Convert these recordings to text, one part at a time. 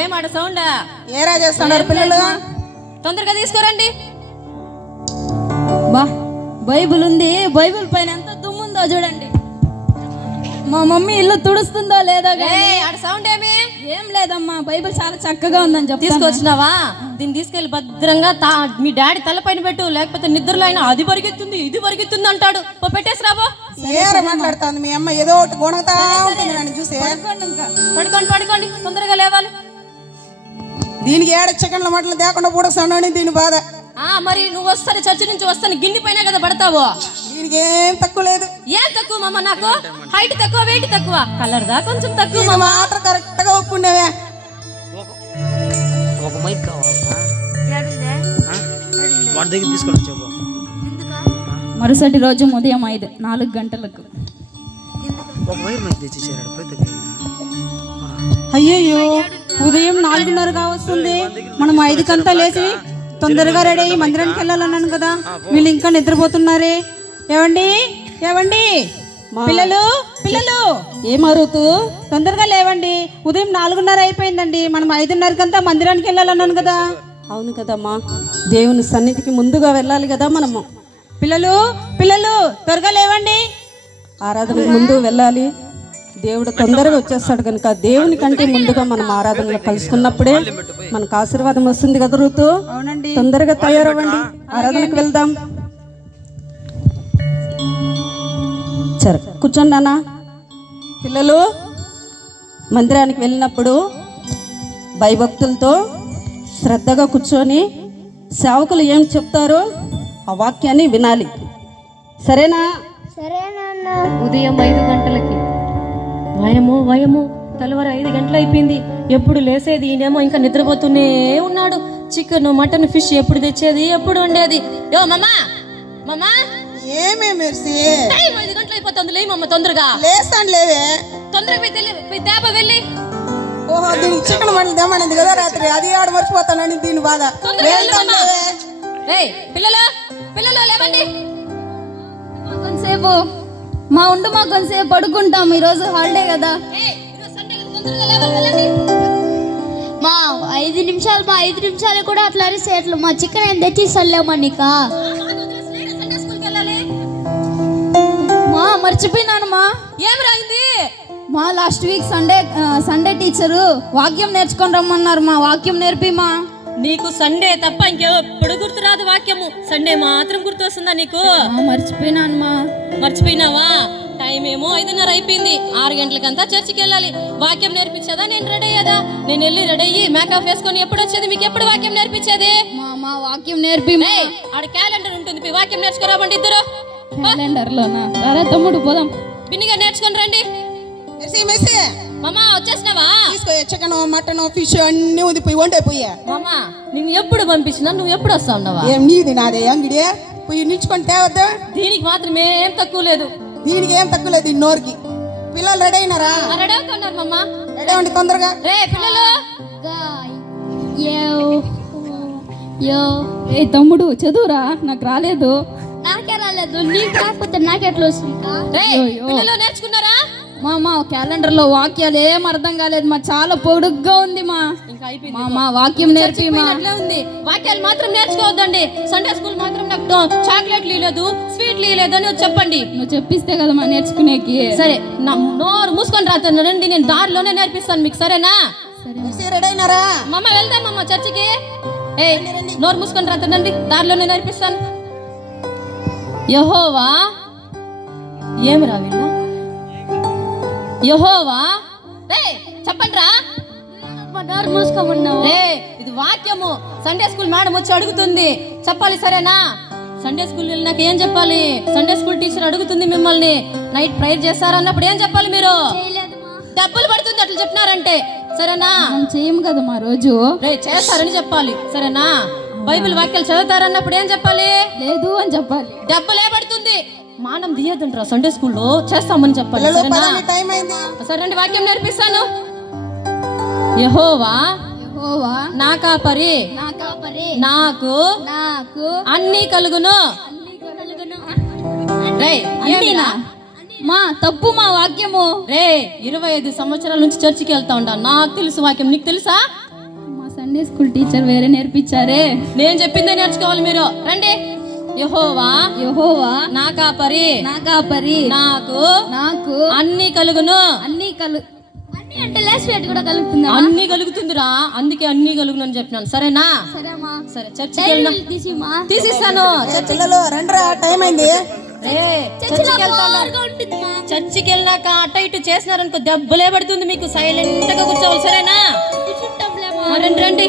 ఏం ఆడ సౌండ్ ఏరా చేస్తున్నారు పిల్లలు? తొందరగా తీసుకురండి. బా బైబిల్ ఉంది, బైబిల్ పైన ఎంత దుమ్ముందో చూడండి. మా మమ్మీ ఇల్లు తుడుస్తుందో లేదో ఆడ సౌండ్ ఏం లేదమ్మా, బైబిల్ చాలా చక్కగా ఉందని చెప్పి తీసుకొచ్చినావా? దీన్ని తీసుకెళ్లి భద్రంగా మీ డాడీ తలపైన పెట్టు, లేకపోతే నిద్రలో అయినా అది పరిగెత్తుంది ఇది పరిగెత్తుంది అంటాడు. పెట్టేసి రాబో. ఏరా మాట్లాడుతుంది మీ అమ్మ, ఏదో ఒకటి గుణతా ఉంటుంది నన్ను చూసి. పడుకోండి పడుకోండి, తొందరగా లేవాలి. దీనికి 7 సెకండ్ల మాటలు లేకుండా పూడస్తాను దీని బాధ. మరి నువ్వు వస్తాను చర్చి నుంచి వస్తాను గిన్నె పైన కదా పడతావు. దీనికి ఏం తక్కువ లేదు. ఏం తక్కువ మామ? నాకు హైట్ తక్కువ, వెయిట్ తక్కువ, కలర్ దా కొంచెం తక్కువ. మాత్రం కరెక్ట్ గా ఒప్పుకునేవే. ఒక మైక్ కావాలా? వాడి దగ్గర తీసుకొని వచ్చావు. మరుసటి రోజు ఉదయం 4 గంటలకు ఒక వైర్ మైక్ తెచ్చేసాడు ప్రతి. అయ్యయ్యో, ఉదయం 4:30 వస్తుంది. మనం 5 లేచి తొందరగా రెడీ అయ్యి మందిరానికి వెళ్ళాలన్నాను కదా, వీళ్ళు ఇంకా నిద్రపోతున్నారే. ఏవండి ఏవండి పిల్లలు పిల్లలు, ఏమరుతూ తొందరగా లేవండి. ఉదయం 4:30 అయిపోయిందండి. మనం 5:30 మందిరానికి వెళ్ళాలన్నాను కదా. అవును కదమ్మా, దేవుని సన్నిధికి ముందుగా వెళ్ళాలి కదా మనము. పిల్లలు పిల్లలు త్వరగా లేవండి, ఆరాధనకు ముందు వెళ్ళాలి. దేవుడు తొందరగా వచ్చేస్తాడు కనుక దేవుని కంటే ముందుగా మనం ఆరాధనలో కలుసుకున్నప్పుడే మనకు ఆశీర్వాదం వస్తుంది కదా. ఋతు అవునండి, తొందరగా తయారవ్వండి, ఆరాధనకు వెళ్దాం. సరే కూర్చోండి నాన్న. పిల్లలు మందిరానికి వెళ్ళినప్పుడు భయభక్తులతో శ్రద్ధగా కూర్చొని సేవకులు ఏం చెప్తారో ఆ వాక్యాన్ని వినాలి. సరేనా? ఉదయం 5 గంటలకి వయము తెల్లవారు 5 గంటలు అయిపోయింది. ఎప్పుడు లేసేది ఈయనేమో ఇంకా నిద్రపోతూనే ఉన్నాడు. చికెన్ మటన్ ఫిష్ ఎప్పుడు తెచ్చేది, ఎప్పుడు వండేది. యో మమ్మా మమ్మా, ఏమే మెర్సీ 5 గంటలు అయిపోతుంది. లే మమ్మ తొందరగా లేస్తాను లేవే. తొందరగా పోయి తేప వెళ్ళి. ఓహో, దీనికి చికెన్ మటన్ తెమ్మనింది కదా రాత్రి, అది ఆడ మర్చిపోతానని దీని బాధ. పిల్లలు పిల్లలు లేవండి. కొంతసేపు మా కొంతసేపు పడుకుంటాం, ఈరోజు హాలిడే కదా. మా 5 నిమిషాలు మా 5 నిమిషాలు కూడా అట్లా అరిసేట్లు. మా చికెన్ ఏం తెచ్చిస్తలేమా నీకా? మా మర్చిపోయినాను మా. ఏం రాయింది మా లాస్ట్ వీక్ సండే టీచరు వాక్యం నేర్చుకొని రమ్మన్నారు. మా వాక్యం నేర్పి మా. నీకు సండే తప్ప ఇంకెప్పుడు గుర్తురాదు వాక్యము. సండే మాత్రం గుర్తు వస్తుందా నీకు? మర్చిపోయినాను మా. మర్చిపోయినావా? టైం ఏమో 5:30 అయిపోయింది. 6 గంటలకంతా చర్చికి వెళ్ళాలి. వాక్యం నేర్పించేదా? నేను రెడీ అయ్యేదా? నేను వెళ్ళి రెడీ అయ్యి మేకప్ వేసుకొని ఎప్పుడు వచ్చేది? మీకు ఎప్పుడు వాక్యం నేర్పించేది? మా వాక్యం నేర్పి. ఆడ క్యాలెండర్ ఉంటుంది, వాక్యం నేర్చుకోరాబండి ఇద్దరు. క్యాలెండర్ లోనా? సరే తమ్ముడు పోదాం. బిన్నిగా నేర్చుకొని రండి. మెర్సీ మెర్సీ, మామా వచ్చేసినావా? తీసుకో, చికెన్ మటన్ ఫిష్ అన్ని ఉండిపోయి వండైపోయా. మామా నేను ఎప్పుడు పంపించినా నువ్వు ఎప్పుడు వస్తా ఉన్నావా? ఏం నీది నాదే అంగిడి పోయి నిల్చుకొని తేవద్దా? దీనికి మాత్రం ఏం తక్కువ లేదు. దీనికి ఏం తక్కువ లేదు. ఈ నోరుకి. పిల్లలు రెడీ అయినారా? రెడీ అవుతున్నారు మమ్మా. రెడీ అవ్వండి తొందరగా. రే పిల్లలు. ఏ తమ్ముడు చదువురా, నాకు రాలేదు. నాకే రాలేదు, నీకు రాకపోతే నాకెట్లా వస్తుంది? పిల్లలు నేర్చుకున్నారా? మా క్యాలెండర్ లో వాక్యాలు ఏం అర్థం కాలేదు మా. చాలా పొడుగ్గా ఉంది మా. మా వాక్యం నేర్పి మా. ఉంది. వాక్యాలు మాత్రం నేర్చుకోవద్దండి. సండే స్కూల్ మాత్రం నాకు చాక్లెట్లు ఇవ్వలేదు, స్వీట్లు ఇవ్వలేదు అని చెప్పండి. నువ్వు చెప్పిస్తే కదా మా నేర్చుకునేకి. సరే నోరు మూసుకొని రాతాను రండి, నేను దారిలోనే నేర్పిస్తాను మీకు. సరేనా? రెడీ అయినారా? మమ్మ వెళ్దాం మమ్మ చర్చికి. నోరు మూసుకొని రాతానండి, దారిలోనే నేర్పిస్తాను. యెహోవా ఏమి రావిల్లా? యెహోవా చెప్పండి రా. ఇది వాక్యము. సండే స్కూల్ మేడం వచ్చి అడుగుతుంది, చెప్పాలి. సరేనా? సండే స్కూల్ వెళ్ళినాక ఏం చెప్పాలి? సండే స్కూల్ టీచర్ అడుగుతుంది మిమ్మల్ని, నైట్ ప్రేయర్ చేస్తారన్నప్పుడు ఏం చెప్పాలి? మీరు డబ్బులు పడుతుంది అట్లా చెప్పినారంటే. సరేనా? చేయము కదా మా రోజు. చేస్తారని చెప్పాలి. సరేనా? బైబిల్ వాక్యాలు చదువుతారన్నప్పుడు ఏం చెప్పాలి? లేదు అని చెప్పాలి. డబ్బులే పడుతుంది. మానం దియ్యదంటారా సండే స్కూల్లో? చేస్తామని చెప్పాలి. సరే రండి, వాక్యం నేర్పిస్తాను. యెహోవా నా కాపరి, నాకు అన్ని కలుగును. మా తప్పు మా వాక్యము. రే 25 సంవత్సరాల నుంచి చర్చికి వెళ్తా ఉంటా, నాకు తెలుసు వాక్యం, నీకు తెలుసా? మా సండే స్కూల్ టీచర్ వేరే నేర్పించారే. నేను చెప్పిందే నేర్చుకోవాలి మీరు. రండి. యెహోవా యెహోవా నా కాపరి, నా కాపరి, నాకు నాకు అన్ని కలుగును. అన్ని అంటే లేస్ పెట్టి కూడా కలుగుతుందా? అన్ని కలుగుతుందిరా, అందుకే అన్ని కలుగును అని చెప్పినాను. సరేనా? సరేమా. సరే చర్చికి వెళ్ళినా తీసిమా. తీసిస్తాను. పిల్లలు రండిరా, టైం అయింది. చర్చికి వెళ్ళినాక అట్ట ఇటు చేసినారనుకో దెబ్బలే పడుతుంది మీకు. సైలెంట్ గా కూర్చోవాలి. సరేనా? రండి రండి.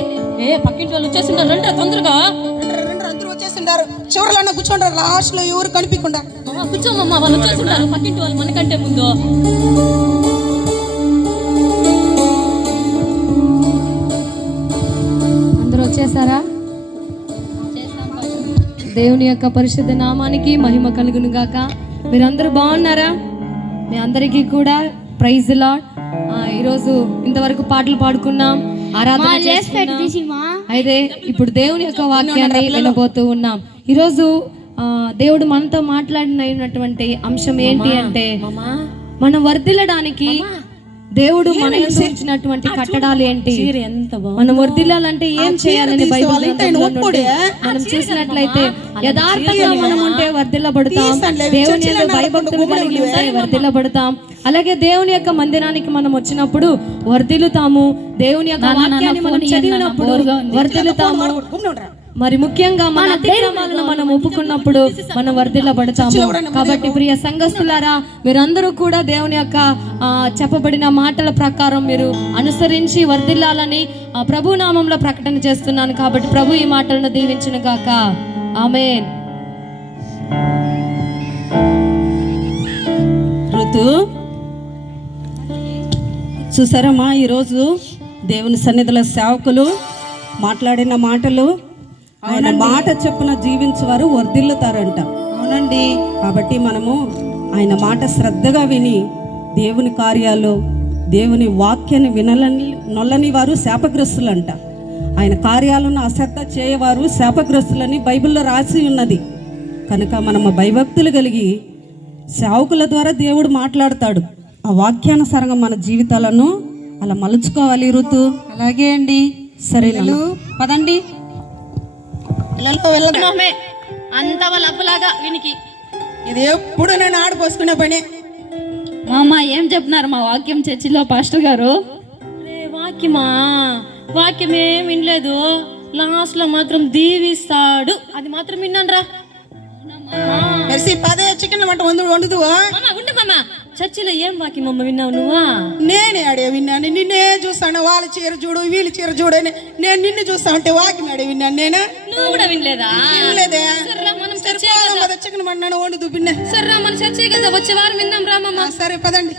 పక్కింటి వాళ్ళు వచ్చేసింటారు, రండి తొందరగా. అందరూ వచ్చేసిండారు. చివరిలో కూర్చోండారు, లాస్ట్ లో ఎవరు కనిపించకుండా. కూర్చోమమ్మా, వాళ్ళు వచ్చేసింటారు పక్కింటి వాళ్ళు మనకంటే ముందు. అందరూ వచ్చేసారా? దేవుని యొక్క పరిశుద్ధ నామానికి మహిమ కలుగును గాక. మీరందరూ బాగున్నారా? మీ అందరికీ కూడా ప్రైజ్ లార్డ్. ఈరోజు ఇంతవరకు పాటలు పాడుకున్నాం, ఆరాధన చేసుకున్నాం. అయితే ఇప్పుడు దేవుని యొక్క వాక్యాన్ని వినబోతూ ఉన్నాం. ఈరోజు దేవుడు మనతో మాట్లాడినటువంటి అంశం ఏంటి అంటే, మనం వర్ధిల్లడానికి దేవుడు మన యందు ఉంచినటువంటి కట్టడాలు ఏంటి, మనం వర్ధిల్లాలంటే ఏం చేయాలని బైబిల్ మనం చూసినట్లయితే యథార్థంగా మనం ఉంటే వర్ధిల్లబడతాం, దేవుని యొక్క భయభక్తులు కలిగి ఉంటే వర్ధిల్లబడతాం. అలాగే దేవుని యొక్క మందిరానికి మనం వచ్చినప్పుడు వర్ధిల్లుతాము, దేవుని యొక్క వాక్యాన్ని మనం చదివినప్పుడు వర్ధిల్లుతాము. మరి ముఖ్యంగా మన అతిక్రమాలను మనం ఒప్పుకున్నప్పుడు మనం వర్ధిల్లబడతాము. కాబట్టి ప్రియ సంఘస్థులారా, మీరందరూ కూడా దేవుని యొక్క చెప్పబడిన మాటల ప్రకారం మీరు అనుసరించి వర్ధిల్లాలని ప్రభు నామంలో ప్రకటన చేస్తున్నాను. కాబట్టి ప్రభు ఈ మాటలను దీవించును గాక. ఆమేన్. ఋతు చూసారమ్మా, ఈరోజు దేవుని సన్నిధిలో సేవకులు మాట్లాడిన మాటలు, ఆయన మాట చొప్పున జీవించేవారు వర్ధిల్లుతారంట. అవునండి. కాబట్టి మనము ఆయన మాట శ్రద్ధగా విని దేవుని కార్యాలు, దేవుని వాక్యాన్ని నొల్లని వారు శాపగ్రస్తులంట. ఆయన కార్యాలను అశ్రద్ధ చేయవారు శాపగ్రస్తులని బైబిల్లో రాసి ఉన్నది. కనుక మనము భయభక్తులు కలిగి సేవకుల ద్వారా దేవుడు మాట్లాడతాడు. ఆ వాక్యానుసారంగా మన జీవితాలను అలా మలుచుకోవాలి. ఋతు అలాగే అండి. సరే పదండి. అంత వాళ్ళ అప్పులాగా వీనికి ఇది ఎప్పుడు నేను ఆడిపోసుకునే పని. మామ ఏం చెప్తున్నారు మా వాక్యం చర్చిలో పాస్టర్ గారు? వాక్యమా? వాక్యమేం వినలేదు, లాస్ట్ లో మాత్రం దీవిస్తాడు, అది మాత్రం విన్నాను రా. మెర్సీ పదే చికెన్ వంట వండుదు. ఉండు మామ, చర్చిలో ఏం వాక్యం అమ్మ విన్నావు నువ్వా? నేనే ఆడే విన్నాను, నిన్నే చూస్తాను. వాళ్ళ చీర చూడు, వీళ్ళ చీర చూడు అని నేను నిన్ను చూస్తా ఉంటే వాక్యం ఆడే విన్నాను. నేను నువ్వు కూడా వినలేదా? వినలేదే. మనం చికెన్ వంట వండుదు పిన్న. సరే మన చర్చే కదా, వచ్చే వారం విందాం రామమ్మ. సరే పదండి.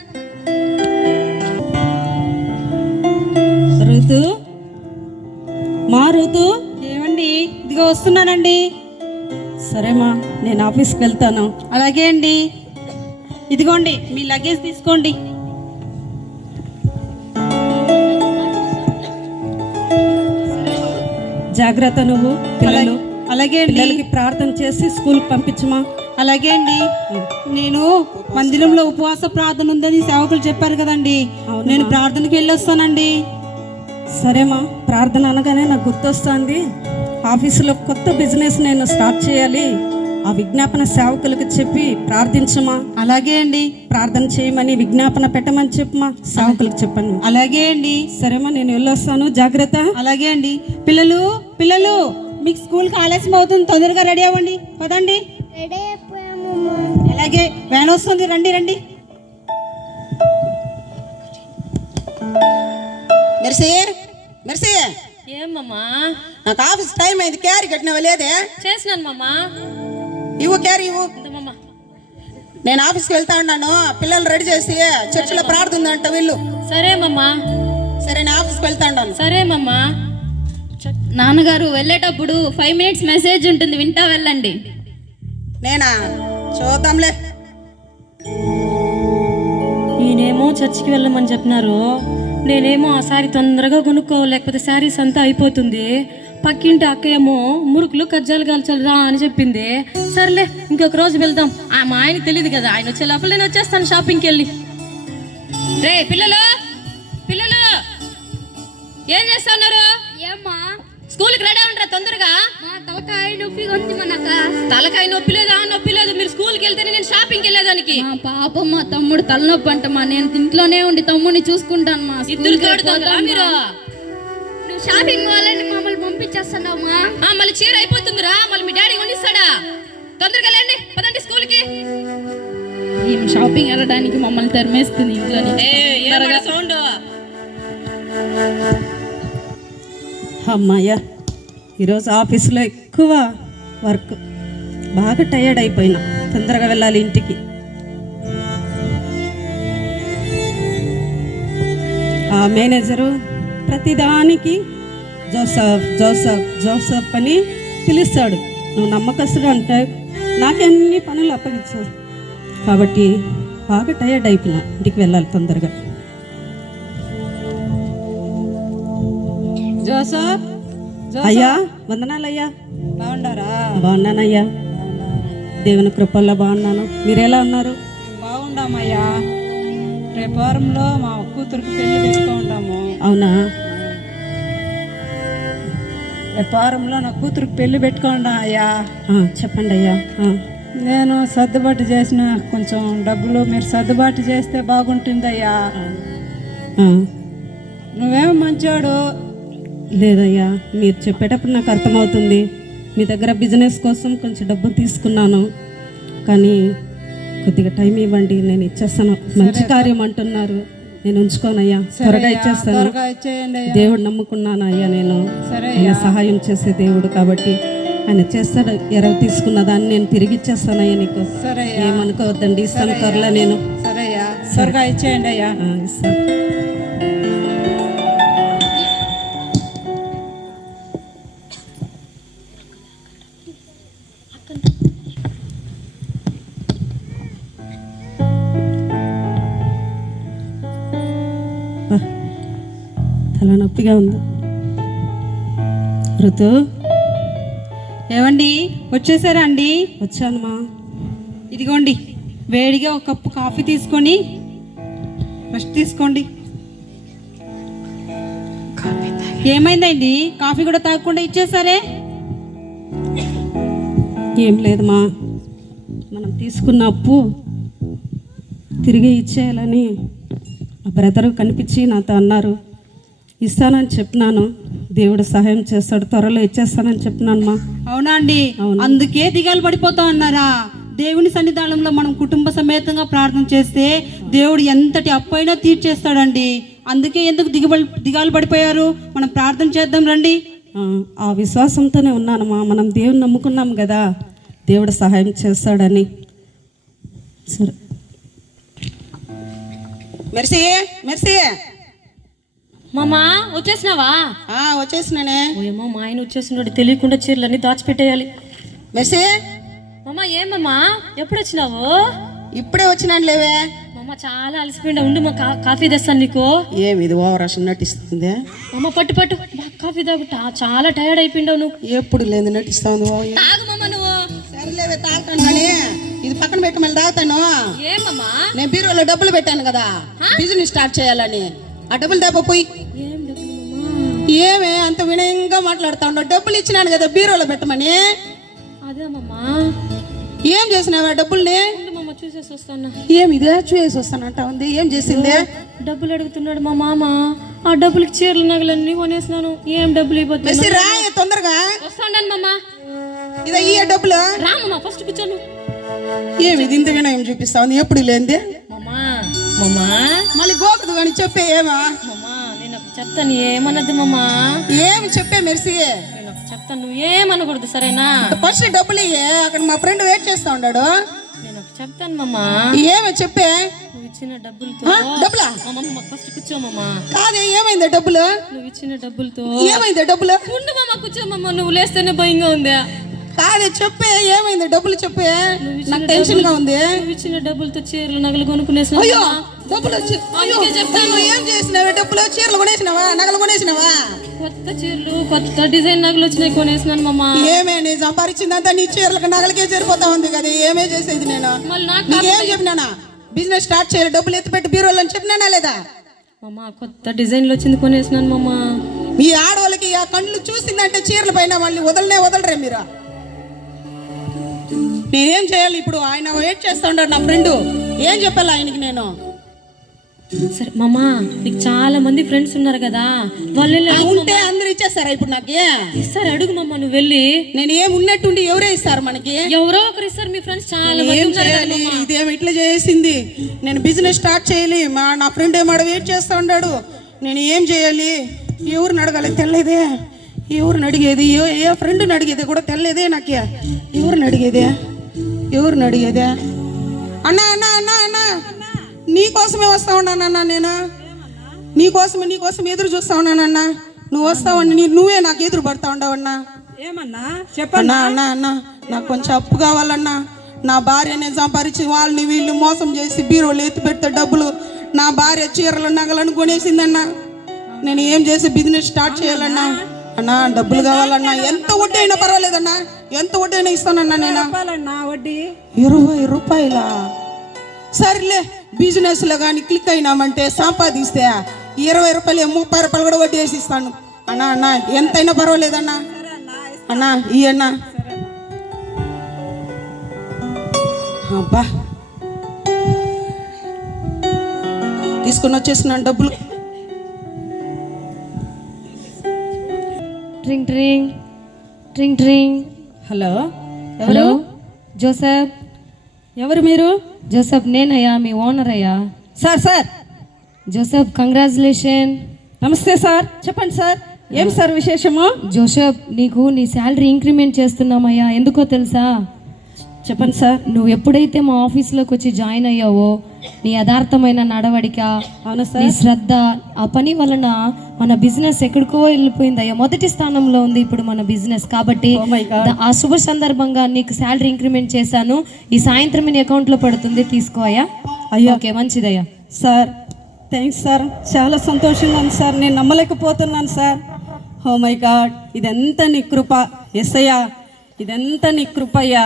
ఋతు మా ఋతు ఏమండి, ఇదిగో వస్తున్నానండి. సరేమా, నేను ఆఫీస్కి వెళ్తాను. అలాగే అండి. ఇదిగోండి మీ లగేజ్ తీసుకోండి. జాగ్రత్త నువ్వు, పిల్లలు. అలాగే పిల్లలకి ప్రార్థన చేసి స్కూల్కి పంపించమా. అలాగే అండి. నేను మందిరంలో ఉపవాస ప్రార్థన ఉందని సేవకులు చెప్పారు కదండి, నేను ప్రార్థనకి వెళ్ళి వస్తానండి. సరేమా, ప్రార్థన అనగానే నాకు గుర్తొస్తుంది, ఆఫీసులో కొత్త బిజినెస్ నేను స్టార్ట్ చేయాలి. ఆ విజ్ఞాపన సేవకులకు చెప్పి ప్రార్థించమా. అలాగే అండి. ప్రార్థన చేయమని విజ్ఞాపన పెట్టమని చెప్పమా, సేవకులకు చెప్పండి. అలాగే అండి. సరేమా, నేను వెళ్ళొస్తాను. జాగ్రత్త. అలాగే అండి. పిల్లలు పిల్లలు మీకు స్కూల్కి ఆలస్యం అవుతుంది, తొందరగా రెడీ అవ్వండి. పదండి. అలాగే, వ్యాన్ వస్తుంది, రండి రండి. మెర్సీ మెర్సీ, ఏమమ్మా? నాకు ఆఫీస్ టైం అయింది, క్యారీ కట్టినవా లేదే? చేసినాను మామ. ఇవ్వు క్యారీ ఇవ్వు. నేను ఆఫీస్కి వెళ్తా ఉన్నాను, పిల్లలు రెడీ చేసి చర్చిలో ప్రార్థన ఉందంట వీళ్ళు. సరే మమ్మా. సరే, నేను ఆఫీస్కి వెళ్తా ఉన్నాను. సరే మమ్మా. నాన్నగారు వెళ్ళేటప్పుడు 5 minutes మెసేజ్ ఉంటుంది, వింటా వెళ్ళండి. నేనా? చూద్దాంలే. నేనేమో చర్చికి వెళ్ళమని చెప్పినారు, నేనేమో ఆ శారీ తొందరగా కొనుక్కో, లేకపోతే శారీస్ అంతా అయిపోతుంది. పక్కింటి అక్క ఏమో మురుకులు కజ్జాలు కాల్చాలి రా అని చెప్పింది. సర్లే ఇంకొక రోజు వెళ్దాం. మా ఆయనకి తెలియదు కదా, ఆయన వచ్చే లోపల నేను వచ్చేస్తాను షాపింగ్కి వెళ్ళి. రే పిల్లలు పిల్లలు ఏం చేస్తున్నారు? ఏమ్మా స్కూల్కి రెడీ ఉంటారా తొందరగా? మా తలకాయ నొప్పిగా ఉంది మనక. తలకాయ నొప్పి లేదు, ఆ నొప్పి లేదు. మీరు స్కూల్కి వెళ్తేనే నేను షాపింగ్కి వెళ్ళేదానికి. మా పాపం మా తమ్ముడు తలనొప్పి అంటమ్మా. నేను ఇంట్లోనే ఉండి తమ్ముడిని చూసుకుంటాను మా. ఇద్దరు తోడుతుందా మీరు? నువ్వు షాపింగ్ వాళ్ళని మమ్మల్ని పంపించేస్తున్నావమ్మా. మళ్ళీ చీర అయిపోతుందిరా, మళ్ళీ మీ డాడీ కొనిస్తాడా? తొందరగా వెళ్ళండి, పదండి స్కూల్కి. ఏం షాపింగ్ వెళ్ళడానికి మమ్మల్ని తరిమేస్తుంది ఇంట్లోనే. సౌండ్. అమ్మాయ్యా, ఈరోజు ఆఫీస్లో ఎక్కువ వర్క్, బాగా టయర్డ్ అయిపోయినా. తొందరగా వెళ్ళాలి ఇంటికి. ఆ మేనేజరు ప్రతిదానికి జోసఫ్ జోసఫ్ జోసఫ్ అని పిలుస్తాడు. నువ్వు నమ్మకస్తుడు అంటే నాకెన్ని పనులు అప్పగించావు. కాబట్టి బాగా టయర్డ్ అయిపోయినా, ఇంటికి వెళ్ళాలి తొందరగా. జోసఫ్, అయ్యా వందనాలయ్యా. బాగుండారా? బాగున్నానయ్యా, దేవుని కృపల్లో బాగున్నాను. మీరెలా ఉన్నారు? బాగుండామయ్యా. రేపు వారంలో మా కూతురికి పెళ్లి పెట్టుకుంటాము. అవునా? రేపు వారంలో నా కూతురికి పెళ్లి పెట్టుకుంటా అయ్యా. చెప్పండి అయ్యా. నేను సర్దుబాటు చేసిన కొంచెం డబ్బులు మీరు సర్దుబాటు చేస్తే బాగుంటుందయ్యా. నువ్వేమో మంచోడు. లేదయ్యా, మీరు చెప్పేటప్పుడు నాకు అర్థమవుతుంది. మీ దగ్గర బిజినెస్ కోసం కొంచెం డబ్బు తీసుకున్నాను, కానీ కొద్దిగా టైం ఇవ్వండి, నేను ఇచ్చేస్తాను. మంచి కార్యం అంటున్నారు, నేను ఉంచుకోనయ్యా. త్వరగా ఇచ్చేస్తాను. దేవుడు నమ్ముకున్నాను అయ్యా నేను. ఆయన సహాయం చేసే దేవుడు కాబట్టి ఆయన చేస్తాడు. ఎరవ తీసుకున్న దాన్ని నేను తిరిగి ఇచ్చేస్తానయ్యా నీకు. ఏమనుకోవద్దండి, ఇస్తాను త్వరలో నేను. సరేయ్యా, త్వరగా ఇచ్చేయండి అయ్యా. ఇస్తాను. తలనొప్పిగా ఉంది. ఋతు, ఏమండి వచ్చేసారా అండి? వచ్చానమ్మా. ఇదిగోండి, వేడిగా ఒక కప్పు కాఫీ తీసుకొని రెస్ట్ తీసుకోండి. ఏమైందండి? కాఫీ కూడా తాగకుండా ఇచ్చేసారే? ఏం లేదమ్మా, మనం తీసుకున్న అప్పు తిరిగి ఇచ్చేయాలని ఆ బ్రదరు కనిపించి నాతో అన్నారు. ఇస్తానని చెప్పినాను, దేవుడు సహాయం చేస్తాడు, త్వరలో ఇచ్చేస్తానని చెప్పినానమ్మా. అవునా అండి? అందుకే దిగాలు పడిపోతా అన్నారా? దేవుని సన్నిధానంలో మనం కుటుంబ సమేతంగా ప్రార్థన చేస్తే దేవుడు ఎంతటి అప్పు అయినా తీర్చేస్తాడండి. అందుకే ఎందుకు దిగాలు పడిపోయారు? మనం ప్రార్థన చేద్దాం రండి. ఆ విశ్వాసంతోనే ఉన్నానమ్మా. మనం దేవుని నమ్ముకున్నాం కదా, దేవుడు సహాయం చేస్తాడని. సరే మెర్సీ, మెర్సీ. మామా వచ్చేసినావా? వచ్చేసినానే. ఏమో మా ఆయన వచ్చేసినాడు, తెలియకుండా చీరలన్నీ దాచిపెట్టేయాలి. మెర్సీ. మామా ఏమమ్మా ఎప్పుడు వచ్చినావు? ఇప్పుడే వచ్చినాను లేవే. మామ చాలా అలసిపోయిందా, ఉండు మా కాఫీ తెస్తాను నీకు. ఏమి ఇది ఓవర్ నటిస్తుంది? అమ్మ పట్టు పట్టు కాఫీ తాగు, చాలా టైర్డ్ అయిపోయిండావు నువ్వు. ఎప్పుడు లేదు నటిస్తావు. తాగు మామ నువ్వు. సరేలేవే తాగుతాను, కానీ ఇది పక్కన పెట్టి మళ్ళీ తాగుతాను. ఏమమ్మా? నేను బీరోలో డబ్బులు పెట్టాను కదా బిజినెస్ స్టార్ట్ చేయాలని. ఆ డబ్బులు దాపోయి. ఏం డబ్బులు మామా? ఏమే అంత వినయంగా మాట్లాడుతా ఉండవు? డబ్బులు ఇచ్చినాను కదా బీరోలో పెట్టమని. అదేమమ్మా. ఏం చేసినావా డబ్బుల్ని? మామ చూసేసి వస్తాను. ఏమి ఇదే చూసేసి వస్తానంట ఉంది. ఏం చేసిందే? డబ్బులు అడుగుతున్నాడు మా మామ. ఆ డబ్బులకి చీరలు నగలన్నీ కొనేసినాను. ఏం డబ్బులు ఇవ్వద్దు. రాయ తొందరగా. వస్తాను మామ. ఇదే ఈ డబ్బులు రామమ్మ ఫస్ట్ కూర్చోను. ఏమి ఇది ఇంత వినయం చూపిస్తావు? ఎప్పుడు లేంది మామా. మామా మళ్ళీ గోకదు కానీ చెప్పే. ఏమా మామా నేను చెప్తాను, ఏమన్నది మామా. ఏమి చెప్పే మెర్సీ? నేను చెప్తాను, నువ్వు ఏమనకూడదు సరేనా? ఫస్ట్ డబ్బులు ఇయ్యే, అక్కడ మా ఫ్రెండ్ వెయిట్ చేస్తా ఉన్నాడు. నేను చెప్తాను మామా. ఏమి చెప్పే? నువ్వు ఇచ్చిన డబ్బులతో. డబ్బులా? ఫస్ట్ కూర్చో మామా. కాదే ఏమైందా డబ్బులు? నువ్వు ఇచ్చిన డబ్బులతో ఏమైందా డబ్బులు? ఉండు మామ, కూర్చో మామ. నువ్వు లేస్తేనే భయంగా ఉందా? కాదే చెప్పే, ఏమైంది? డబ్బులు చెప్పే, నాకు టెన్షన్ గా ఉంది. నువ్వు ఇచ్చిన డబ్బులతో చీరలు నగలు కొనుక్కునేసిన. అయ్యో డబ్బులు వచ్చి చెప్తాను. ఏం చేసినావే? డబ్బులు చీరలు కొనేసినావా? నగలు కొనేసినావా? కొత్త చీరలు కొత్త డిజైన్ నగలు వచ్చినాయి కొనేసినాను మామ. ఏమే నీ సంపాదించిందంతా నీ చీరలకు నగలకే సరిపోతా ఉంది కదా, ఏమే చేసేది నేను? మళ్ళీ నాకు నీకేం చెప్పినానా? బిజినెస్ స్టార్ట్ చేయాలి, డబ్బులు ఎత్తిపెట్టి బీరోలు అని చెప్పినానా లేదా? మామ కొత్త డిజైన్లు వచ్చింది కొనేసినాను మామ. మీ ఆడవాళ్ళకి ఆ కళ్ళు చూసిందంటే చీరల పైన మళ్ళీ వదలరే మీరు. నేనేం చేయాలి ఇప్పుడు? ఆయన వెయిట్ చేస్తా ఉన్నాడు నా ఫ్రెండ్, ఏం చెప్పాలి ఆయనకి నేను? సరే మామ, నీకు చాలా మంది ఫ్రెండ్స్ ఉన్నారు కదా, వాళ్ళు ఉంటే అందరు ఇచ్చేస్తారా ఇప్పుడు? నాకే ఇస్తారు, అడుగు మామ. నువ్వు వెళ్ళి. నేను ఏం ఉన్నట్టుండి ఎవరే ఇస్తారు మనకి? ఎవరో ఒకరు ఇస్తారు, మీ ఫ్రెండ్స్ చాలా మంది ఏం ఉన్నారు కదా చేయాలి? మామ. ఇదేమి ఇట్లా చేసింది? నేను బిజినెస్ స్టార్ట్ చేయాలి, నా ఫ్రెండ్ ఏమాడ వెయిట్ చేస్తా ఉన్నాడు. నేను ఏం చేయాలి? ఎవరిని అడగాలి? తెల్లేదే. ఎవరిని అడిగేది? ఏ ఫ్రెండ్ని అడిగేది కూడా తెల్లేదే నాకే. ఎవరిని అడిగేదే? అన్నా అన్నా అన్నా అన్నా, నీకోసమే వస్తా ఉన్నానన్నా. నేను నీకోసం ఎదురు చూస్తా ఉన్నానన్నా. నువ్వు వస్తావని నువ్వే నాకు ఎదురు పడతా ఉండవన్నా. ఏమన్నా చెప్పన్నా? అన్నా అన్నా, నాకు కొంచెం అప్పు కావాలన్నా. నా భార్య నేను సంపాదించి వాళ్ళని వీళ్ళు మోసం చేసి బీరోలు ఎత్తి పెడితే డబ్బులు నా భార్య చీరలు నగలను కొనేసిందన్నా. నేను ఏం చేసి బిజినెస్ స్టార్ట్ చేయాలన్నా? అన్నా డబ్బులు కావాలన్నా. ఎంత వడ్డీ అయినా పర్వాలేదన్నా, ఎంత వడ్డీ అయినా ఇస్తానన్నా. నేను వడ్డీ 20 రూపాయలా? సర్లే, బిజినెస్ లో కానీ క్లిక్ అయినామంటే సంపాదిస్తే 20 రూపాయలు 30 రూపాయలు కూడా వడ్డీ వేసి ఇస్తాను అన్నా. అన్నా ఎంతైనా పర్వాలేదన్నా. అన్నా ఈ అన్నా. అబ్బా తీసుకొని వచ్చేసినాను డబ్బులు. ట్రింగ్ ట్రింగ్ ట్రింగ్ ట్రింగ్. Hello, hello Joseph. ఎవరు మీరు? జోసెఫ్ నేనయ్యా, మీ ఓనర్ అయ్యా. Sir Joseph congratulation. నమస్తే సార్, చెప్పండి సార్, ఏం సార్ విశేషము? జోసెఫ్, నీకు నీ శాలరీ ఇంక్రిమెంట్ చేస్తున్నామయ్యా. ఎందుకో తెలుసా? చెప్పండి సార్. నువ్వు ఎప్పుడైతే మా ఆఫీస్లోకి వచ్చి జాయిన్ అయ్యావో, నీ యథార్థమైన నడవడిక, అవును నీ సార్, శ్రద్ధ, ఆ పని వలన మన బిజినెస్ ఎక్కడికో వెళ్ళిపోయిందయ్యా. మొదటి స్థానంలో ఉంది ఇప్పుడు మన బిజినెస్. కాబట్టి Oh my God. ఆ శుభ సందర్భంగా నీకు శాలరీ ఇంక్రిమెంట్ చేశాను. ఈ సాయంత్రం నీ అకౌంట్లో పడుతుంది, తీసుకో అయ్యా. అయ్యా ఓకే, మంచిదయ్యా. సార్, థ్యాంక్స్ సార్, చాలా సంతోషంగా ఉంది సార్, నేను నమ్మలేకపోతున్నాను సార్. ఓ మై గాడ్, ఇదంతా నీ కృప యేసయ్యా, ఇదంతా నీ కృప అయ్యా.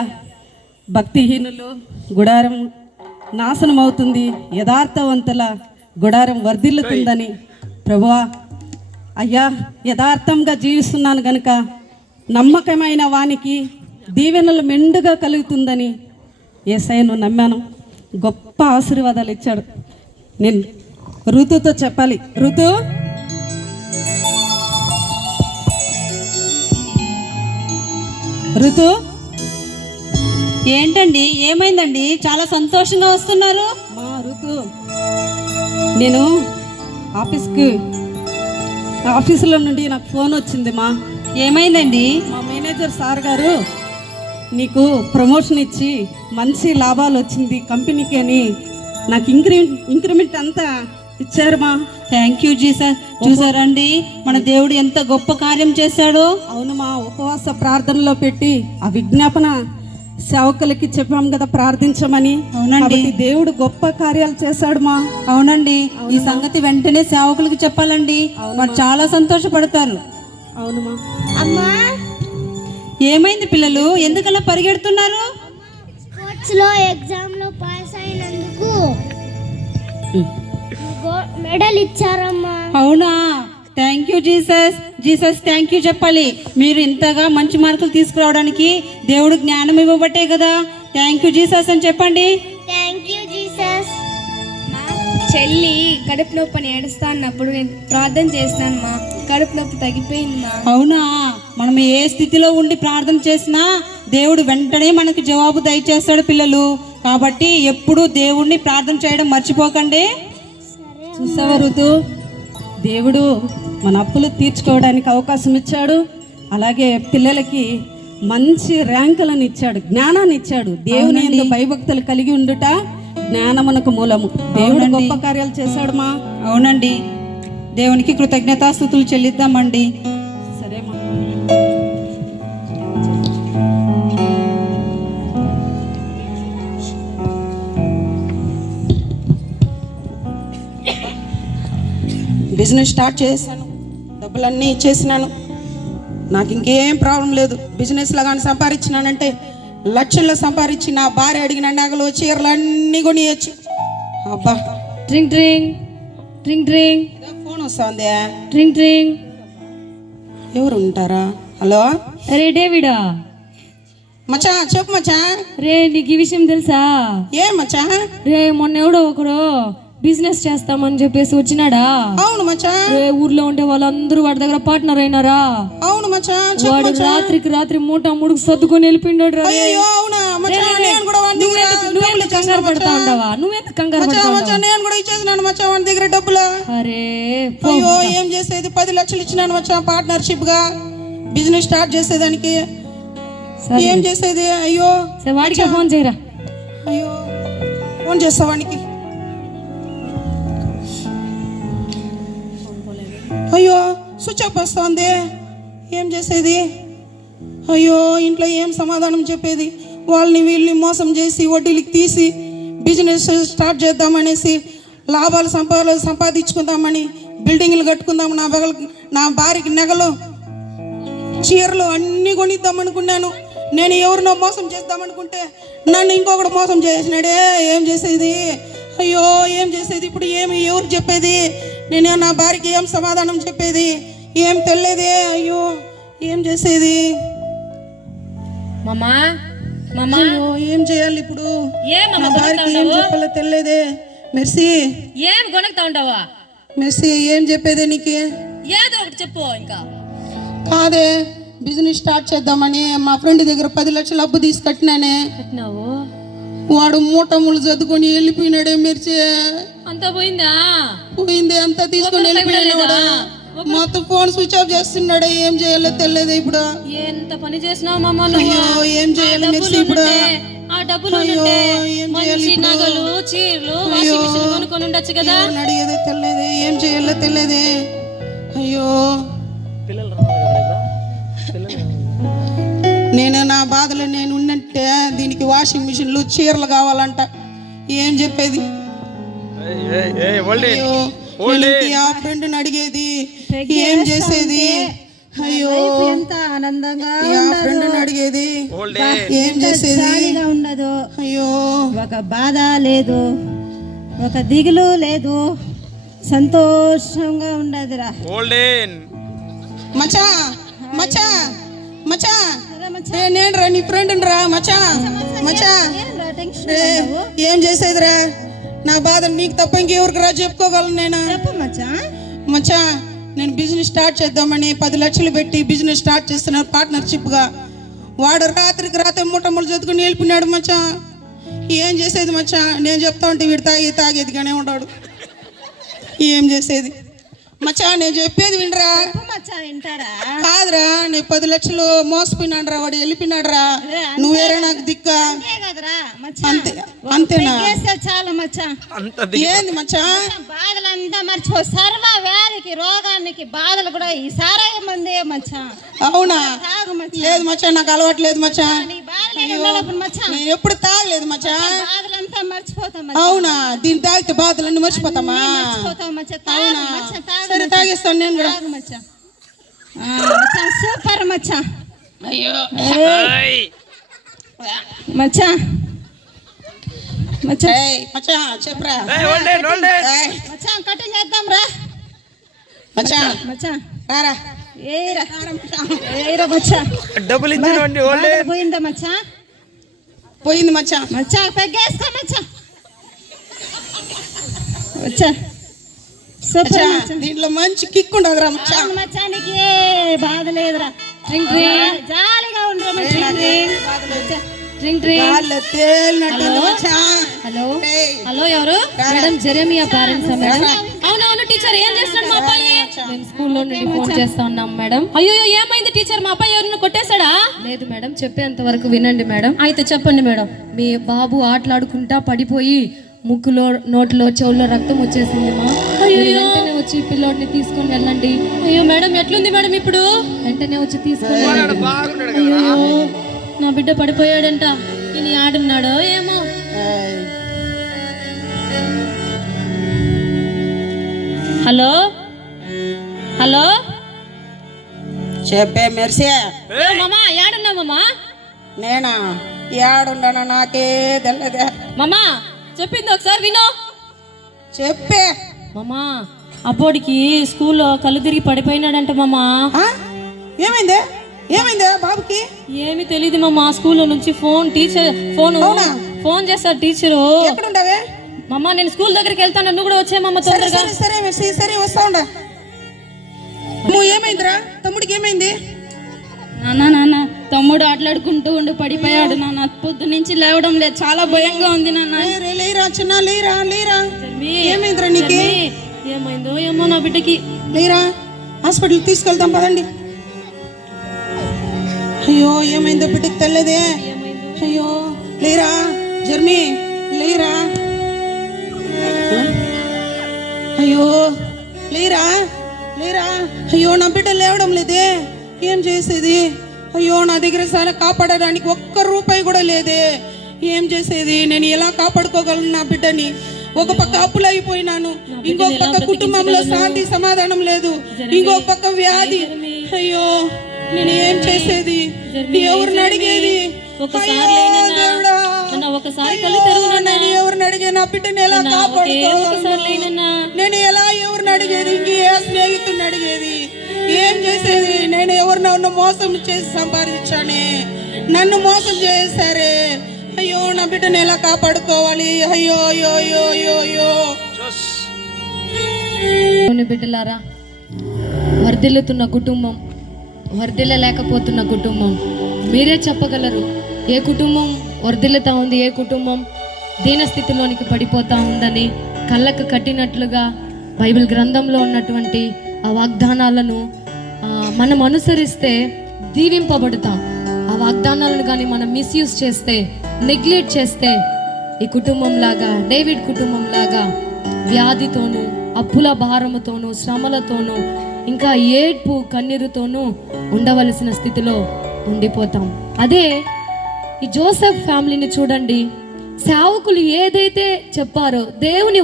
భక్తిహీనులు గుడారం నాశనం అవుతుంది, యథార్థవంతుల గుడారం వర్ధిల్లుతుందని ప్రభువా. అయ్యా, యథార్థంగా జీవిస్తున్నాను గనుక నమ్మకమైన వానికి దీవెనలు మెండుగా కలుగుతుందని యేసయ్యను నమ్మాను. గొప్ప ఆశీర్వాదాలు ఇచ్చాడు. నేను ఋతుతో చెప్పాలి. ఋతు, ఏంటండి, ఏమైందండి? చాలా సంతోషంగా వస్తున్నారు. మా ఋతు, నేను ఆఫీసులో నుండి నాకు ఫోన్ వచ్చింది. ఏమైందండి? మా మేనేజర్ సార్ గారు నీకు ప్రమోషన్ ఇచ్చి మంచి లాభాలు వచ్చింది కంపెనీకి అని నాకు ఇంక్రిమెంట్ అంతా ఇచ్చారు. Thank you Jesus. చూసారండి మన దేవుడు ఎంత గొప్ప కార్యం చేశాడో. అవును ఉపవాస ప్రార్థనలో పెట్టి ఆ విజ్ఞాపన సేవకులకి చెప్పాం కదా ప్రార్థించమని. అవునండి, దేవుడు గొప్ప కార్యాలు చేశాడు. అవునండి, ఈ సంగతి వెంటనే సేవకులకి చెప్పాలండి, వారు చాలా సంతోషపడతారు. అవునమ్మా. అమ్మా, ఏమైంది పిల్లలు, ఎందుకలా పరిగెడుతున్నారు? స్పోర్ట్స్ లో ఎగ్జామ్ లో పాస్ అయినందుకు మెడల్ ఇచ్చారమ్మా. అవునా? Thank you Jesus. Jesus thank you చెప్పాలి. మీరు ఇంతగా మంచి మార్కులు తీసుకురావడానికి దేవుడు జ్ఞానం ఇవ్వబట్టే కదా. థ్యాంక్ యూ జీసస్ అని చెప్పండి. Thank you Jesus. చెల్లి కడుపు నొప్పి ఏడుస్తా అన్నప్పుడు నేను ప్రార్థన చేసినాను మా, కడుపు నొప్పి తగ్గిపోయింది మా. అవునా? మనం ఏ స్థితిలో ఉండి ప్రార్థన చేసినా దేవుడు వెంటనే మనకు జవాబు దయచేస్తాడు పిల్లలు. కాబట్టి ఎప్పుడు దేవుడిని ప్రార్థన చేయడం మర్చిపోకండి. చూసావా ఋతు, దేవుడు మన అప్పులు తీర్చుకోవడానికి అవకాశం ఇచ్చాడు. అలాగే పిల్లలకి మంచి ర్యాంకులను ఇచ్చాడు, జ్ఞానాన్ని ఇచ్చాడు. దేవుని యందు భయభక్తులు కలిగి ఉండుట జ్ఞానమునకు మూలము. దేవుడు గొప్ప కార్యాలు చేశాడు. అవునండి, దేవునికి కృతజ్ఞతాస్తుతులు చెల్లిద్దామండి. సరేమా. బిజినెస్ స్టార్ట్ చేశాను, డబ్బులన్నీ ఇచ్చేసినాను. నాకు ఇంకేం ప్రాబ్లం లేదు. బిజినెస్లో కానీ సంపాదించినానంటే లక్షల్లో సంపాదించి నా భార్య అడిగిన నగలు చీరలు అన్నీ కొనియచ్చు. అబ్బా, డ్రింక్ డ్రింక్ డ్రింక్ డ్రింక్ ఏదో ఫోన్ వస్తుంది. Drink drink. ఎవరు ఉంటారా? హలో, అరే డేవిడా, మచ్చా చెప్పు మచ్చా. రే నీకు ఈ విషయం తెలుసా? ఏం మచ్చా? రే మొన్న ఎవడో ఒకడు బిజినెస్ చేస్తామని చెప్పేసి వచ్చినాడా? అవును మచ్చా. రే ఊర్లో ఉండే వాళ్ళందరూ వాడి దగ్గర పార్ట్నర్ అయినారా? అవును మచ్చా. వాడు రాత్రికి రాత్రి మూటకు సర్దుకొని వెళ్ళిపోయినాడు రా. అయ్యో అవునా మచ్చా, నేను కూడా వాడి దగ్గర నువ్వెంత కంగారు పడతా ఉండవా? నువ్వెంత కంగారు పడతా మచ్చా, నేను కూడా ఇచ్చేసినాను మచ్చా వాడి దగ్గర డబ్బులు. అరే అయ్యో ఏం చేసేది, 10 లక్షలు ఇచ్చినాను మచ్చా పార్ట్నర్షిప్ గా బిజినెస్ స్టార్ట్ చేసేదానికి. ఏం చేసేది? అయ్యో వాడికి ఫోన్ చేయరా. అయ్యో ఫోన్ చేస్తా వానికి. అయ్యో స్విచ్ ఆఫ్ వస్తుంది. ఏం చేసేది? అయ్యో ఇంట్లో ఏం సమాధానం చెప్పేది? వాళ్ళని వీళ్ళని మోసం చేసి వడ్డీలకి తీసి బిజినెస్ స్టార్ట్ చేద్దామనేసి లాభాలు సంపాదించుకుందామని బిల్డింగ్లు కట్టుకుందాం, నా భార్యకి నగలు చీరలు అన్నీ కొనిద్దాం అనుకున్నాను. నేను ఎవరినో మోసం చేద్దామనుకుంటే నన్ను ఇంకొకటి మోసం చేసినాడే. ఏం చేసేది? అయ్యో ఏం చేసేది ఇప్పుడు? ఎవరు చెప్పేది? నేను నా భార్యకి ఏం సమాధానం చెప్పేది? ఏం తెలియదే. అయ్యో ఏం చేసేది? మామా అయ్యో ఏం చేయాలి ఇప్పుడు? నా భార్యకి ఏం చెప్పాలో తెలియదే. మెర్సీ, ఏం కొనక్తా ఉంటావా? మెర్సీ ఏం చెప్పేదే నీకే? ఏదో ఒకటి చెప్పు. ఇంకా కాదే, బిజినెస్ స్టార్ట్ చేద్దామని మా ఫ్రెండ్ దగ్గర 10 లక్షలు అప్పు తీసి కట్టినానే. వాడు మూటములు చదువుకొని వెళ్ళిపోయినాడే. మిర్చి అంతా పోయిందా? పోయింది, అంతా తీసుకొని వెళ్ళిపోయినాడు. మొత్తం ఫోన్ స్విచ్ ఆఫ్ చేస్తున్నాడే. ఏం చేయాలో తెలియదు ఇప్పుడు. ఎంత పని చేసినావు మామ? అయ్యో ఏం చేయాలి మిర్చి ఇప్పుడు? ఆ డబ్బులు మంచి నగలు చీరలు వాషింగ్ మిషన్ కొనుక్కొని ఉండొచ్చు కదా. అడిగేదే తెలియదు, ఏం చేయాలో తెలియదే. అయ్యో నేను నా బాధలో నేను ఉన్నట్టే దీనికి వాషింగ్ మిషన్లు చీరలు కావాలంట. ఏం చెప్పేది? అయ్యో ఆ ఫ్రెండ్ని అడిగేది, ఏం చేసేది? అయ్యో ఎంత ఆనందంగా ఆ ఫ్రెండ్ని అడిగేది, ఏం చేసేది? ఉండదు. అయ్యో ఒక బాధ లేదు, ఒక దిగులు లేదు, సంతోషంగా ఉండదురా. మచ్చా మచ్చా మచ్చా, నేను రా నీ ఫ్రెండ్ రా మచ్చా. మచ్చా ఏం చేసేదిరా? నా బాధ నీకు తప్ప ఇంకెవరికి రా చెప్పుకోగలను నేను. మచ్చా నేను బిజినెస్ స్టార్ట్ చేద్దామని 10 లక్షలు పెట్టి బిజినెస్ స్టార్ట్ చేస్తున్నారు పార్ట్నర్షిప్ గా. వాడు రాత్రికి రాత్రి మూటములు చదువుకుని వెళ్ళిపోయినాడు మచ్చా. ఏం చేసేది మచ్చా? నేను చెప్తా ఉంటే వీడు తాగేదిగానే ఉన్నాడు. ఏం చేసేది మచ్చా? నేను చెప్పేది వినరా? కాదురా, నేను 10 లక్షలు మోసపోయినాడు రా. వాడు వెళ్ళిపోయినాడు రా. నువ్వేరా నాకు దిక్క? అంతే అంతేనా? చాలా మచ్చా. ఏంది మచ్చా? బాధలంతా మర్చిపో. సర్వ వ్యాధికి రోగానికి బాధలు కూడా ఈ సారాయి మందే మచ్చా. అవునా? లేదు మచ్చా, నాకు అలవాటు లేదు మచ్చా. నేను ఎప్పుడు తాగలేదు మచ్చా. బాధలంతా మర్చిపోతాం. అవునా? దీన్ని తాగితే బాధలన్నీ మర్చిపోతామా? అవునా? సరే తాగేస్తాను నేను కూడా. సూపర్ మచ్చా. అయ్యో మచ్చా మచ్చా మచ్చా చెప్పరా? మచ్చా కటింగ్ చేద్దాం రా. మచ్చా మచ్చా రారా. ఏరా మచ్చా. డబ్బులు ఇచ్చినండి. పోయిందా మచ్చా? పోయింది మచ్చా. మచ్చా పెగ్గేస్తా మచ్చా. మచ్చా సూపర్ మచ్చా. దీంట్లో మంచి కిక్ ఉండదురా మచ్చా. మచ్చా నీకు ఏ బాధ లేదురా. జాలీగా ఉండరా మచ్చా. Drink drink. హలో హలో, ఎవరు? Madam Jeremiah parents madam? అవునవును టీచర్. ఏం చేస్తున్నాడు మా అబ్బాయి? మేము స్కూల్లో నుండి ఫోన్ చేస్తా ఉన్నాం మేడం. అయ్యో ఏమైంది టీచర్? మా అబ్బాయి ఎవరిని కొట్టేశాడా? లేదు మేడం, చెప్పేంత వరకు వినండి మేడం. అయితే చెప్పండి మేడం. మీ బాబు ఆటలాడుకుంటా పడిపోయి ముక్కులో నోట్లో చెవుల్లో రక్తం వచ్చేసింది మా. వెంటనే వచ్చి పిల్లోడిని తీసుకొని వెళ్ళండి. అయ్యో మేడం ఎట్లుంది మేడం ఇప్పుడు? వెంటనే వచ్చి తీసుకొని వెళ్ళండి. అయ్యో నా బిడ్డ పడిపోయాడంట. ఇని ఆడున్నాడో ఏమో. హలో చెప్పే మెర్సీ మామా ఏడున్నా మామా? నేనా ఏడుండనా నాకే తెల్లదే మామా చెప్పింది ఒకసారి వినో. చెప్పే మామా అబ్బోడికి స్కూల్లో కళ్ళు తిరిగి పడిపోయినాడంట మామా. ఆ? ఏమైందే ఏమైందే బాబుకి? ఏమి తెలియదు మామా. స్కూల్లో నుంచి ఫోన్ చేశారు టీచరు. ఎక్కడుండవే? మామా నేను స్కూల్ దగ్గరికి వెళ్తాను, నువ్వు కూడా వచ్చే మామ సరే తొందరగా. సరే సరే మెర్సీ సరే వస్తా ఉండా. ఏమైందిరా తమ్ముడికి ఏమైంది? నాన్న తమ్ముడు ఆటలాడుకుంటూ ఉండి పడిపోయాడు నాన్న. పొద్దు నుంచి లేవడం లేదు, చాలా భయంగా ఉంది నాన్న. లేరా చిన్న లేరా లేరా. ఏమైందిరా నీకు? ఏమైందో ఏమో నా బిడ్డకి. లేరా హాస్పిటల్ తీసుకెళ్తాం పదండి. అయ్యో ఏమైందో బిడ్డకి తెల్లదే. అయ్యో లేరా జర్మీ లేరా. అయ్యో లేరా లేరా. అయ్యో నా బిడ్డ లేవడం లేదే, ఏం చేసేది? అయ్యో నా దగ్గర సరే కాపాడడానికి ఒక్క రూపాయి కూడా లేదే, ఏం చేసేది? నేను ఎలా కాపాడుకోగలను నా బిడ్డని? ఒక పక్క అప్పులు అయిపోయినాను, ఇంకొక పక్క కుటుంబంలో శాంతి సమాధానం లేదు, ఇంకొక పక్క వ్యాధి. అయ్యో నేను ఏం చేసేది? ఎవరిని అడిగేది? ఒకసారి కళ్ళు తెరువు. నేను ఎవరిని అడిగే నా బిడ్డని ఎలా కాపాడుకోగలను? నేను ఎలా ఎవరిని అడిగేది? ఇంకే స్నేహితుడిని అడిగేది? ఏం చేసేది? నేను ఎవరినన్నా మోసం చేసి సంపాదించానే, నన్ను మోసం చేశారే. అయ్యో నా బిడ్డని ఎలా కాపాడుకోవాలి? అయ్యో అయ్యో అయ్యో అయ్యో అయ్యో. బిడ్డలారా, వర్ధిల్లుతున్న కుటుంబం, వర్ధిల్లలేకపోతున్న కుటుంబం, మీరే చెప్పగలరు ఏ కుటుంబం వర్ధిల్లుతా ఉంది, ఏ కుటుంబం దీనస్థితిలోనికి పడిపోతా ఉందని. కళ్ళకు కట్టినట్లుగా బైబిల్ గ్రంథంలో ఉన్నటువంటి ఆ వాగ్దానాలను మనం అనుసరిస్తే దీవింపబడతాం. ఆ వాగ్దానాలను కానీ మనం మిస్యూజ్ చేస్తే, నెగ్లెక్ట్ చేస్తే, ఈ కుటుంబం లాగా, డేవిడ్ కుటుంబం లాగా వ్యాధితోనూ, అప్పుల భారముతోనూ, శ్రమలతోనూ, ఇంకా ఏడ్పు కన్నీరుతోనూ ఉండవలసిన స్థితిలో ఉండిపోతాం. అదే ఈ జోసెఫ్ ఫ్యామిలీని చూడండి. సేవకులు ఏదైతే చెప్పారో, దేవుని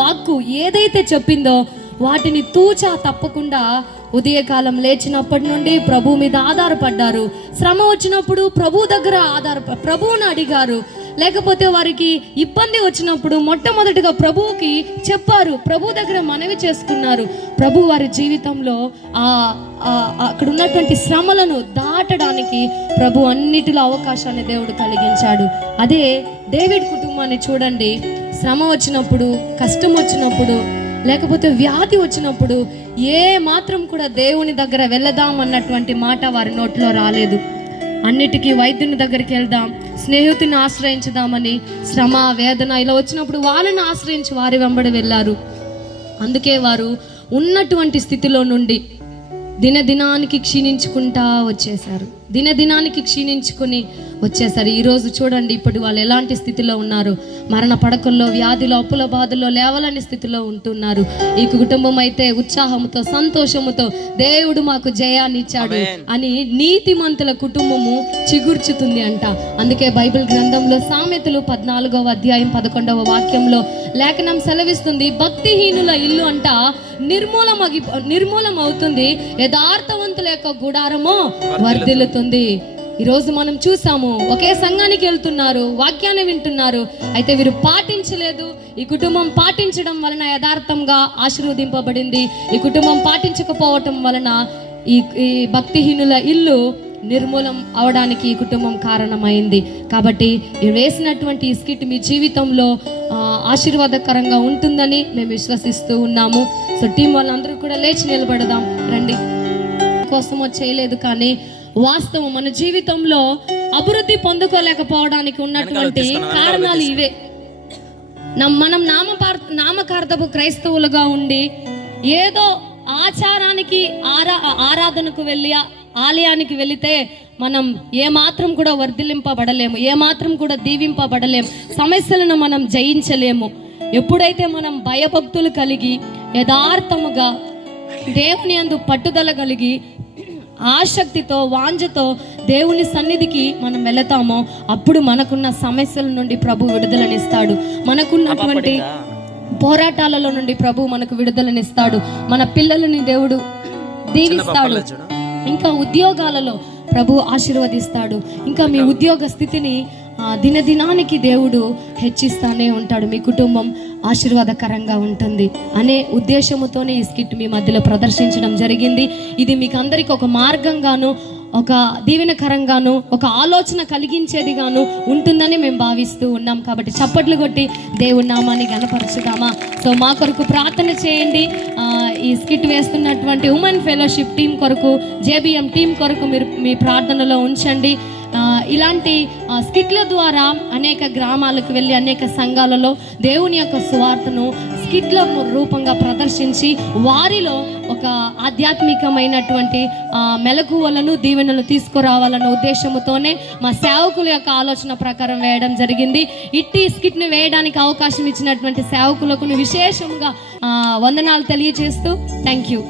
వాక్కు ఏదైతే చెప్పిందో వాటిని తూచా తప్పకుండా ఉదయకాలం లేచినప్పటి నుండి ప్రభు మీద ఆధారపడ్డారు. శ్రమ వచ్చినప్పుడు ప్రభు దగ్గర ప్రభువుని అడిగారు. లేకపోతే వారికి ఇబ్బంది వచ్చినప్పుడు మొట్టమొదటిగా ప్రభువుకి చెప్పారు, ప్రభు దగ్గర మనవి చేసుకున్నారు. ప్రభు వారి జీవితంలో అక్కడ ఉన్నటువంటి శ్రమలను దాటడానికి ప్రభు అన్నిటిలో అవకాశాన్ని దేవుడు కలిగించాడు. అదే డేవిడ్ కుటుంబాన్ని చూడండి. శ్రమ వచ్చినప్పుడు, కష్టం వచ్చినప్పుడు, లేకపోతే వ్యాధి వచ్చినప్పుడు ఏ మాత్రం కూడా దేవుని దగ్గర వెళదాం అన్నటువంటి మాట వారి నోట్లో రాలేదు. అన్నిటికీ వైద్యుని దగ్గరికి వెళ్దాం, స్నేహితుని ఆశ్రయించుదామని శ్రమ, వేదన ఇలా వచ్చినప్పుడు వాళ్ళని ఆశ్రయించి వారి వెంబడి వెళ్ళారు. అందుకే వారు ఉన్నటువంటి స్థితిలో నుండి దినదినానికి క్షీణించుకుంటా వచ్చేసారు. దినదినానికి క్షీణించుకుని వచ్చేసారు. ఈరోజు చూడండి, ఇప్పుడు వాళ్ళు ఎలాంటి స్థితిలో ఉన్నారు. మరణ పడకల్లో, వ్యాధిలో, అప్పుల బాధల్లో లేవలేని స్థితిలో ఉంటున్నారు. ఈ కుటుంబం అయితే ఉత్సాహంతో, సంతోషముతో దేవుడు మాకు జయాన్ని ఇచ్చాడు అని నీతిమంతుల కుటుంబము చిగుర్చుతుంది అంట. అందుకే బైబిల్ గ్రంథంలో సామెతలు 14వ అధ్యాయం 11వ వాక్యంలో లేఖనం సెలవిస్తుంది, భక్తిహీనుల ఇల్లు అంట నిర్మూలం అవుతుంది, యథార్థవంతుల యొక్క గుడారము వర్ధిల్లుతుంది. ఈరోజు మనం చూసాము, ఒకే సంఘానికి వెళ్తున్నారు, వాక్యాన్ని వింటున్నారు, అయితే వీరు పాటించలేదు. ఈ కుటుంబం పాటించడం వలన యథార్థంగా ఆశీర్వదింపబడింది. ఈ కుటుంబం పాటించకపోవటం వలన ఈ భక్తిహీనుల ఇల్లు నిర్మూలం అవడానికి ఈ కుటుంబం కారణమైంది. కాబట్టి వేసినటువంటి ఈ స్కిట్ మీ జీవితంలో ఆశీర్వాదకరంగా ఉంటుందని మేము విశ్వసిస్తూ ఉన్నాము. సో టీం వాళ్ళందరూ కూడా లేచి నిలబడదాం రండి. కోసమో చేయలేదు, కానీ వాస్తవం మన జీవితంలో అభివృద్ధి పొందుకోలేకపోవడానికి ఉన్నటువంటి కారణాలు ఇవే. మనం నామకార్థపు క్రైస్తవులుగా ఉండి ఏదో ఆచారానికి ఆరాధనకు వెళ్ళి ఆలయానికి వెళితే మనం ఏమాత్రం కూడా వర్ధిల్లింపబడలేము, ఏమాత్రం కూడా దీవింపబడలేము, సమస్యలను మనం జయించలేము. ఎప్పుడైతే మనం భయభక్తులు కలిగి యథార్థముగా దేవుని యందు పట్టుదల కలిగి ఆసక్తితో, వాంఛతో దేవుని సన్నిధికి మనం వెళతామో అప్పుడు మనకున్న సమస్యల నుండి ప్రభు విడుదలనిస్తాడు. మనకున్నటువంటి పోరాటాలలో నుండి ప్రభు మనకు విడుదలనిస్తాడు. మన పిల్లలని దేవుడు దీవిస్తాడు. ఇంకా ఉద్యోగాలలో ప్రభు ఆశీర్వదిస్తాడు. ఇంకా మీ ఉద్యోగ స్థితిని దినదినానికి దేవుడు హెచ్చిస్తానే ఉంటాడు. మీ కుటుంబం ఆశీర్వాదకరంగా ఉంటుంది అనే ఉద్దేశముతోనే ఈ స్కిట్ మీ మధ్యలో ప్రదర్శించడం జరిగింది. ఇది మీకు అందరికీ ఒక మార్గంగాను, ఒక దీవెనకరంగాను, ఒక ఆలోచన కలిగించేదిగాను ఉంటుందని మేము భావిస్తూ ఉన్నాం. కాబట్టి చప్పట్లు కొట్టి దేవుని నామాన్ని గణపరచుదామా? సో మా కొరకు ప్రార్థన చేయండి. ఈ స్కిట్ వేస్తున్నటువంటి ఉమెన్ ఫెలోషిప్ టీం కొరకు, జేబిఎం టీం కొరకు మీరు మీ ప్రార్థనలో ఉంచండి. ఇలాంటి స్కిట్ల ద్వారా అనేక గ్రామాలకు వెళ్ళి అనేక సంఘాలలో దేవుని యొక్క సువార్తను స్కిట్ల రూపంగా ప్రదర్శించి వారిలో ఒక ఆధ్యాత్మికమైనటువంటి మెలకువలను, దీవెనలు తీసుకురావాలన్న ఉద్దేశంతోనే మా సేవకుల యొక్క ఆలోచన ప్రకారం వేయడం జరిగింది. ఇట్టి స్కిట్ను వేయడానికి అవకాశం ఇచ్చినటువంటి సేవకులకు విశేషంగా వందనాలు తెలియజేస్తూ థ్యాంక్ యూ.